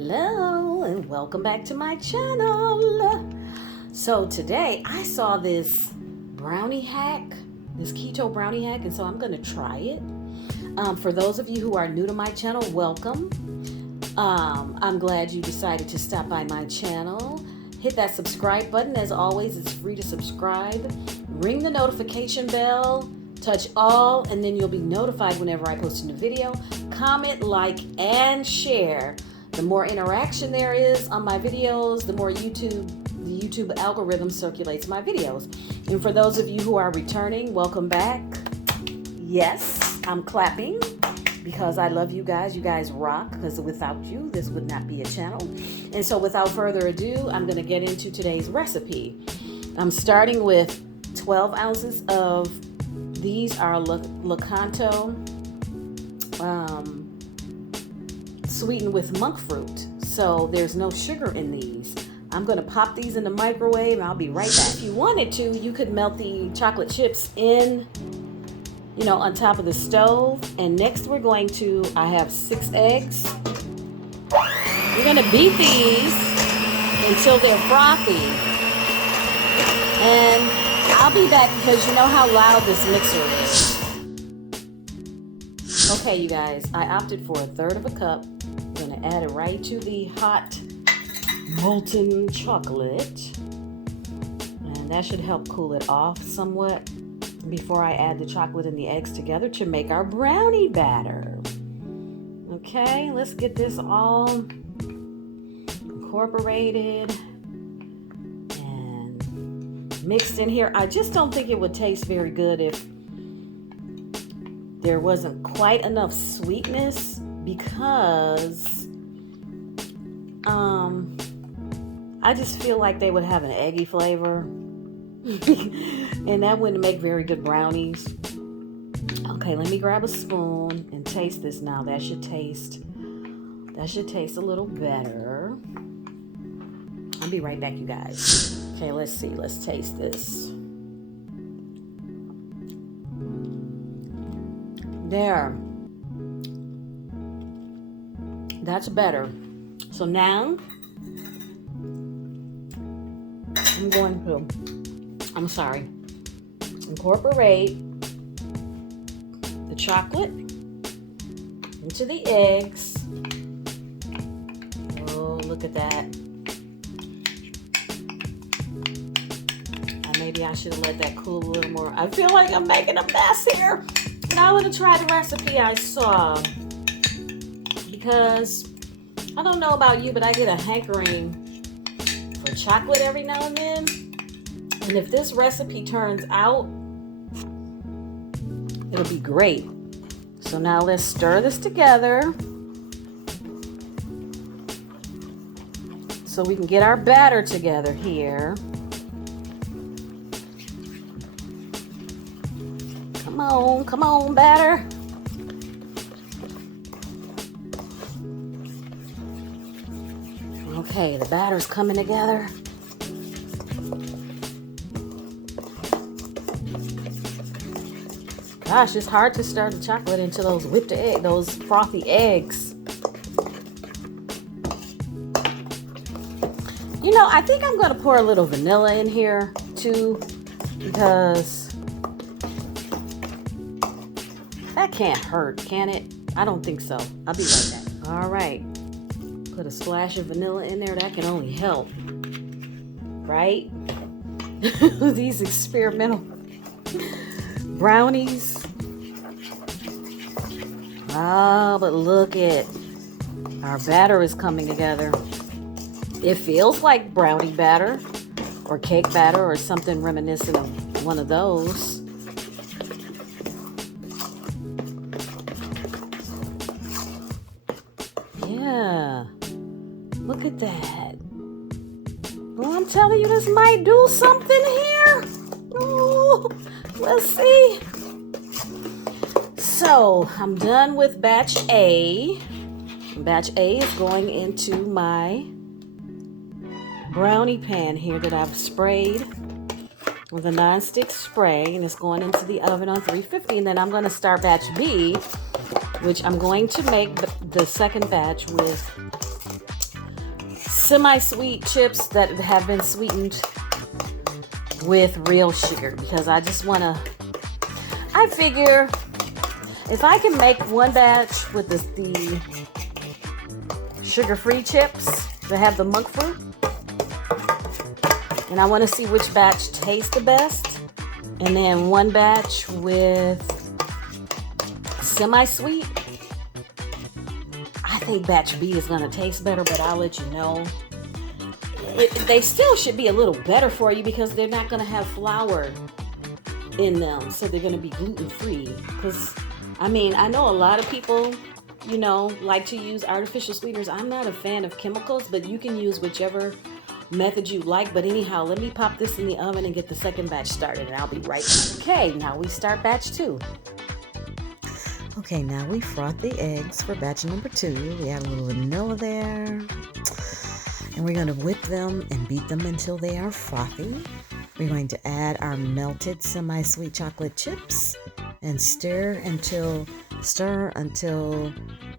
Hello and welcome back to my channel. So today I saw this brownie hack, this keto brownie hack, and so I'm going to try it. For those of you who are new to my channel, welcome. I'm glad you decided to stop by my channel. Hit that subscribe button. As always, it's free to subscribe. Ring the notification bell. Touch all, and then you'll be notified whenever I post a new video. Comment, like, and share. The more interaction there is on my videos, the more the YouTube algorithm circulates my videos. And for those of you who are returning, welcome back. Yes, I'm clapping because I love you guys. You guys rock, because without you, this would not be a channel. And so without further ado, I'm going to get into today's recipe. I'm starting with 12 ounces of, these are Lakanto sweetened with monk fruit. So there's no sugar in these. I'm going to pop these in the microwave and I'll be right back. If you wanted to, you could melt the chocolate chips in, on top of the stove. And next I have 6 eggs. We're going to beat these until they're frothy. And I'll be back because you know how loud this mixer is. Okay, you guys, I opted for 1/3 of a cup. I'm going to add it right to the hot molten chocolate. And that should help cool it off somewhat before I add the chocolate and the eggs together to make our brownie batter. Okay, let's get this all incorporated and mixed in here. I just don't think it would taste very good if there wasn't quite enough sweetness, because I just feel like they would have an eggy flavor and that wouldn't make very good brownies. Okay, let me grab a spoon and taste this now. That should taste a little better. I'll be right back, you guys. Okay, let's see. Let's taste this. There. That's better. So now I'm going to incorporate the chocolate into the eggs. Oh, look at that. Maybe I should have let that cool a little more. I feel like I'm making a mess here. Now I'm going to try the recipe I saw, because I don't know about you, but I get a hankering for chocolate every now and then. And if this recipe turns out, it'll be great. So now let's stir this together so we can get our batter together here. Come on, batter. Okay, the batter's coming together. Gosh, it's hard to stir the chocolate into those those frothy eggs. I think I'm going to pour a little vanilla in here too, because that can't hurt, can it? I don't think so. I'll be right back. All right. Put a splash of vanilla in there. That can only help, right? These experimental brownies. Oh, but look at our batter is coming together. It feels like brownie batter or cake batter or something reminiscent of one of those. Yeah, look at that. Well, I'm telling you, this might do something here. Ooh, let's see. So I'm done with batch A. Batch A is going into my brownie pan here that I've sprayed with a non-stick spray, and it's going into the oven on 350. And then I'm going to start batch B, which I'm going to make the second batch with semi-sweet chips that have been sweetened with real sugar, because I figure if I can make one batch with the sugar-free chips that have the monk fruit, and I want to see which batch tastes the best, and then one batch with semi-sweet, I think batch B is going to taste better, but I'll let you know. They still should be a little better for you because they're not going to have flour in them, so they're going to be gluten-free. Because, I mean, I know a lot of people, you know, like to use artificial sweeteners. I'm not a fan of chemicals, but you can use whichever method you like. But anyhow, let me pop this in the oven and get the second batch started, and I'll be right back. Okay, now we start batch 2. Okay, now we froth the eggs for batch number 2. We add a little vanilla there. And we're going to whip them and beat them until they are frothy. We're going to add our melted semi-sweet chocolate chips and stir until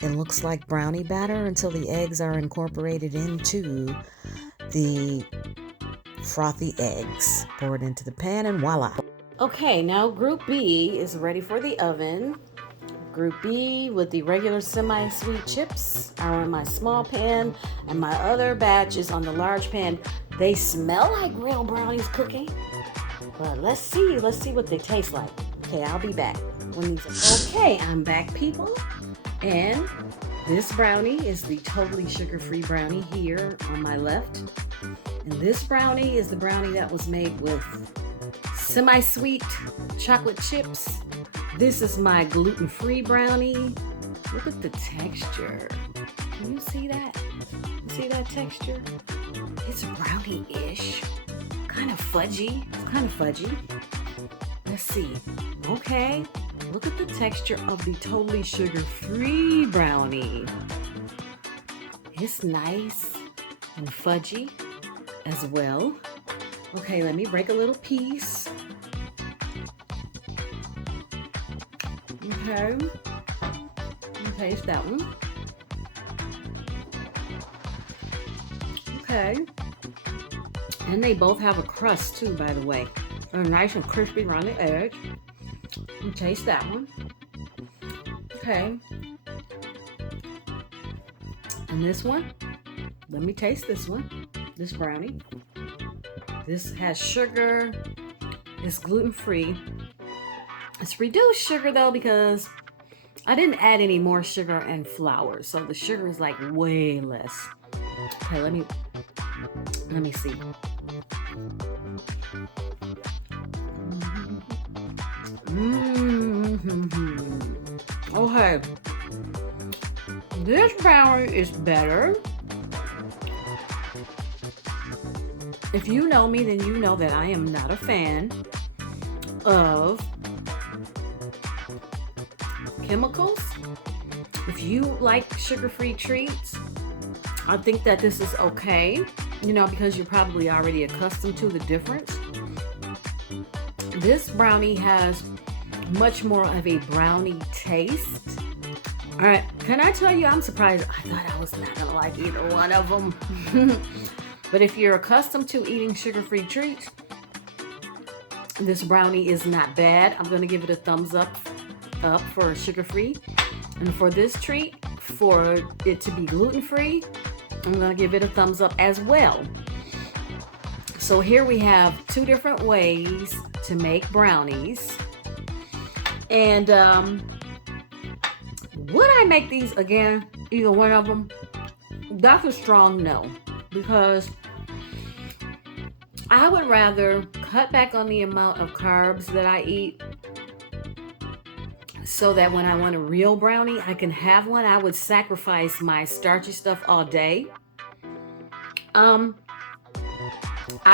it looks like brownie batter, until the eggs are incorporated into the frothy eggs. Pour it into the pan and voila. Okay, now group B is ready for the oven. Group B with the regular semi-sweet chips are in my small pan, and my other batch is on the large pan. They smell like real brownies cooking, but let's see what they taste like. Okay, I'll be back when these. Okay, I'm back, people, and this brownie is the totally sugar-free brownie here on my left, and this brownie is the brownie that was made with semi-sweet chocolate chips. This is my gluten-free brownie. Look at the texture. Can you see that? You see that texture? It's brownie-ish. Kind of fudgy. It's kind of fudgy. Let's see. Okay. Look at the texture of the totally sugar-free brownie. It's nice and fudgy as well. Okay, let me break a little piece. Okay, taste that one. Okay, and they both have a crust too, by the way. They're nice and crispy around the edge. And taste that one. Okay, and this one. Let me taste this one. This brownie. This has sugar. It's gluten-free. It's reduced sugar though, because I didn't add any more sugar and flour, so the sugar is like way less. Okay, let me see. Okay, this brownie is better. If you know me, then you know that I am not a fan of chemicals. If you like sugar-free treats, I think that this is okay, you know, because you're probably already accustomed to the difference. This brownie has much more of a brownie taste. All right, can I tell you, I'm surprised. I thought I was not gonna like either one of them. But if you're accustomed to eating sugar-free treats, this brownie is not bad. I'm gonna give it a thumbs up for sugar-free, and for this treat, for it to be gluten-free, I'm gonna give it a thumbs up as well. So here we have 2 different ways to make brownies, and would I make these again, either one of them? That's a strong no, because I would rather cut back on the amount of carbs that I eat, so that when I want a real brownie, I can have one. I would sacrifice my starchy stuff all day. I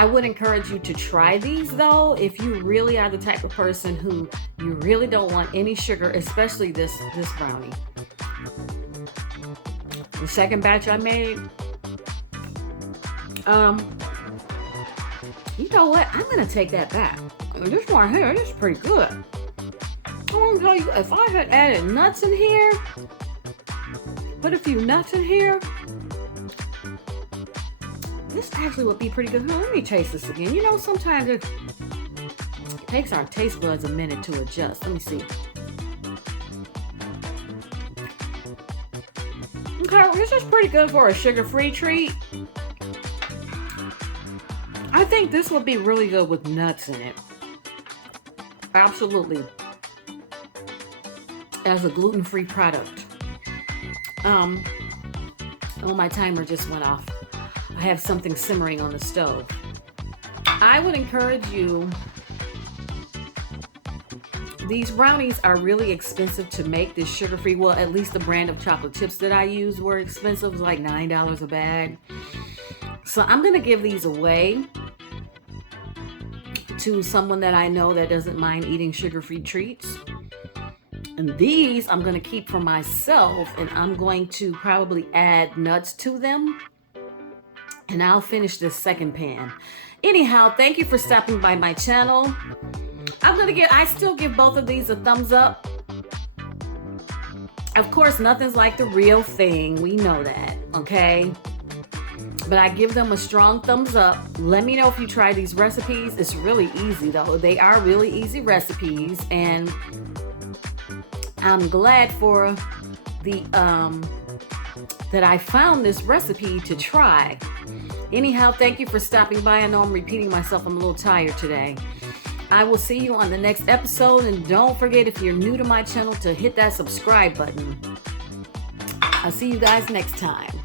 would encourage you to try these though, if you really are the type of person who you really don't want any sugar, especially this brownie. The second batch I made, you know what? I'm gonna take that back. This one here, this is pretty good. I want to tell you, if I had added nuts in here, put a few nuts in here, this actually would be pretty good. Let me taste this again. You know, sometimes it takes our taste buds a minute to adjust. Let me see. Okay, this is pretty good for a sugar-free treat. I think this would be really good with nuts in it. Absolutely. As a gluten-free product. Oh, my timer just went off. I have something simmering on the stove. I would encourage you. These brownies are really expensive to make, this sugar-free. Well, at least the brand of chocolate chips that I use were expensive. It was like $9 a bag. So I'm going to give these away to someone that I know that doesn't mind eating sugar-free treats. And these I'm going to keep for myself, and I'm going to probably add nuts to them. And I'll finish this second pan. Anyhow, thank you for stopping by my channel. I still give both of these a thumbs up. Of course, nothing's like the real thing. We know that, okay? But I give them a strong thumbs up. Let me know if you try these recipes. It's really easy, though. They are really easy recipes, and I'm glad for the that I found this recipe to try. Anyhow, thank you for stopping by. I know I'm repeating myself. I'm a little tired today. I will see you on the next episode, and don't forget, if you're new to my channel, to hit that subscribe button. I'll see you guys next time.